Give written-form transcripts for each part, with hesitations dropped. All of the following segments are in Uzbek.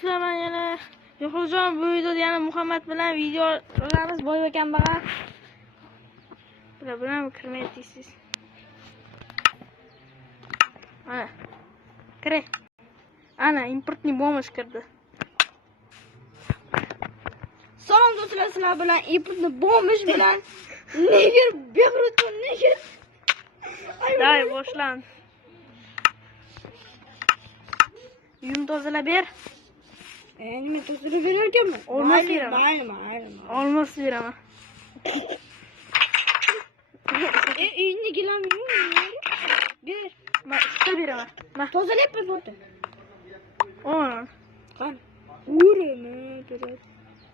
do'stlar, men yana Yo'qoljon bu videoda yana Muhammad bilan video olamiz. Boy va kambag'al. Bular bilan kirmayapsiz. Ana. Kire. Ana importni bombosh kirdi. Salom do'stlar, sizlar bilan importni bombosh bilan nega begrutun nega? Davay boshlan. Uyim tozalab ber. Nima tozalab berarkanman? Olmos beraman. Mayli. Olmos beraman. Uyni gilammi? Ber. Men usta beraman. Men Tozalayapman foto. O'ran. Qani? Urimi to'zalab.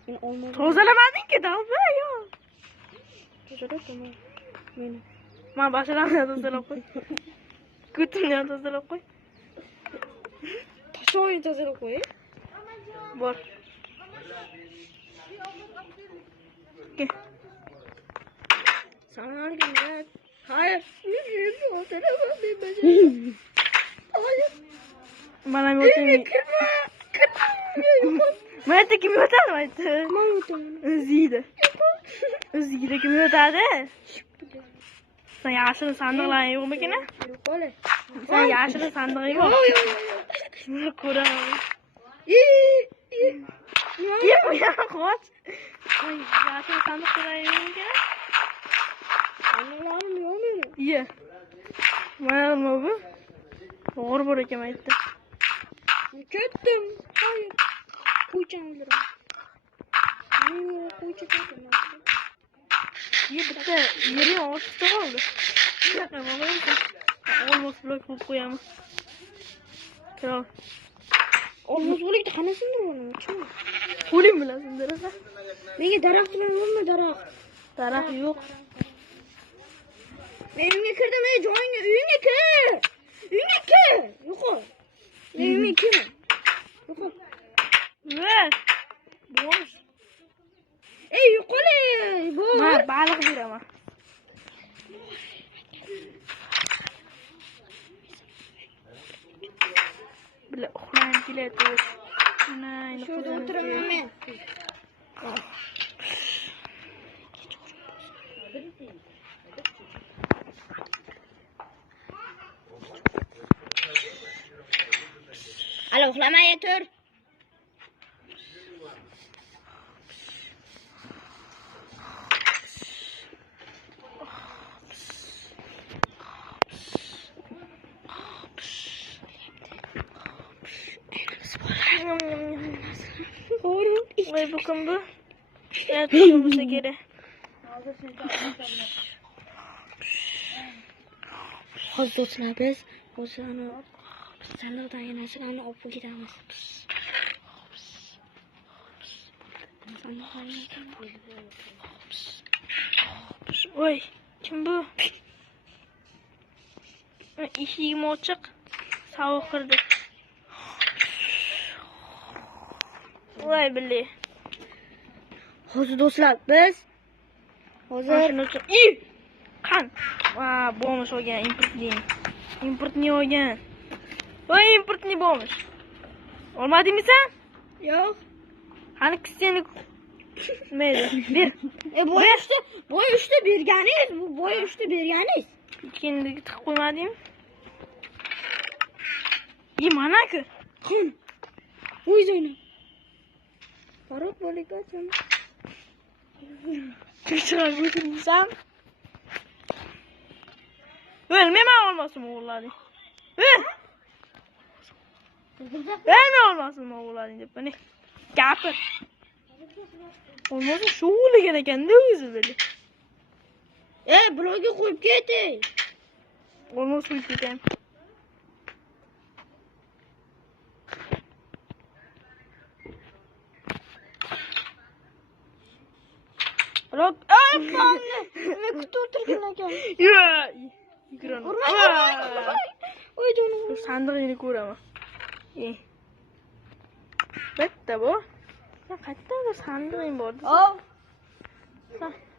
Men olmos. Tozalamading-ku, davba yo. Tozalabman. Meni. Men basharamni tozalab qo'y. Kutimni tozalab qo'y. Tashoyni tozalab qo'y. Bor. Gel. Sana alaykum. Hayır. Hayır. Bana bir oturayım. Mehmet'e kim yotadı Mehmet'e? Ben yotadım. Özüydü. Özüydü kim yotadı? Sen yaşını sandıkla yok mu ki ne? Yok öyle. Sen yaşını sandığı yok. Yok. Kur'an. İyi. Kim bu ya koç? Sen yaşını sandıkla yok mu ki ne? Annem yok mu? İyi. Bana mı bu? Doğru bırakayım etti. Kötüm. Hayır. Kuyacağım. Kuyacağım. İyi bitti. Yeri ortada oldu. Bir dakika babayım. Olmaz blok koyamam. Kral. Olmaz böyle gitti. Kanasındır onun. Kim? Kulim mi lazım derese? Nege darak falan var mı darak? Taraf yok. Evime kırdım joyne. Evime kır. Evime kır. Yok o. Evime kır. Yok o. Ne? Boş. Yok öyle. Bu. Ma balık bir ama. Bile oklan kiletir. Ana, Şurada oturamam ben. Alo, uxlama yetur. Vay bakın bu. Evet, kuşumuza geri. Hozir do'stlar biz o'zini sandiqdan yana narsalarni olib ketamiz. Voy, kim bu? Eshigim ochiq. Sovuq kirdi. Voy billi. Hozir do'stlar biz hozir Qan. Va, bombosh olgan importni. Importni olgan. Voy, importni bombosh. Olmadingmi sen? yo'q. Qani seni mayli. Ber. Boy uchta berganingiz, bu boy uchta berganingiz. Ikkinni tiqib qo'ymadingmi? Mana-ku. Qan. O'zingni. Farod bo'likasan. Chiqar bo'ldimsan. Ölmeyman olmasın oğulları. Ölme olmasın oğulları dep bana. Gapir. Olmasın şu oğlu gereken de özü böyle. Bloga qo'yib ket. Olmaz qo'yib ketayim. Blog. Ne kutib o'tirgan ekan. Yuguraman. Urmay. Voy jonim. Sandig'ini ko'raman. Bitta bu. Qayerda sandig'ing bor?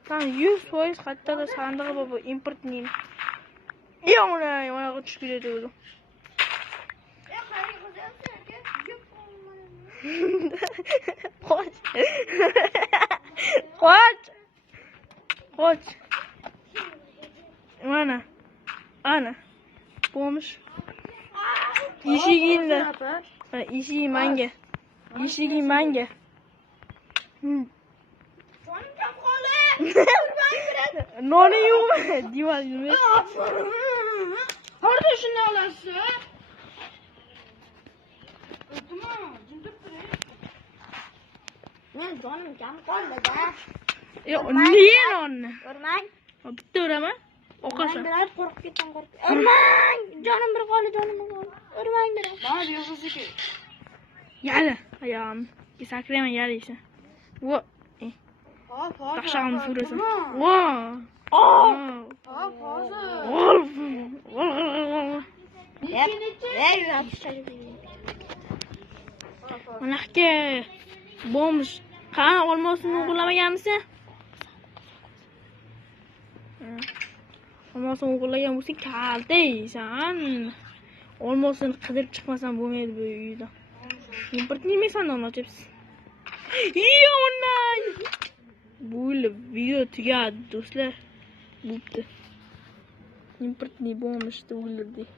Sen 100% qayerda sandig'i bor bu importning. Oyog'i tushib ketadi o'zi. Qoch. Qoch. Qoch. Ana. Bo'lmish. Eshigingni. Eshiging menga. Eshiging menga. Noni yo'qmi? Diyormi? Qanday shunday olasiz? Men jonim kam qoldi-da. Yo'q, niye nonni? Urmang. Bitta uraman. O'qasan. Biroz qo'rqib ketdim, Urmang. Jonim bir qoldi, Urmang biroz. Mana yo'qsiz-ku. Yalla, ayağım. Sakrayman yalaysan. Vo. Hop, Taşağımı sürüyorsun. Vo. Hop, Wolf. Manaqqa bo'lmish. Qani olmosini o'g'irlamaganmisan? Olmosini o'g'irlagan bo'lsang, kaltaysan. Olmosini qidirib chiqmasam bo'lmaydi bu uydan. Importniymi sandan ochibsiz? Yonay. Bu video tugadi do'stlar. Bo'pti. Importni bo'lmishdi o'g'irladik.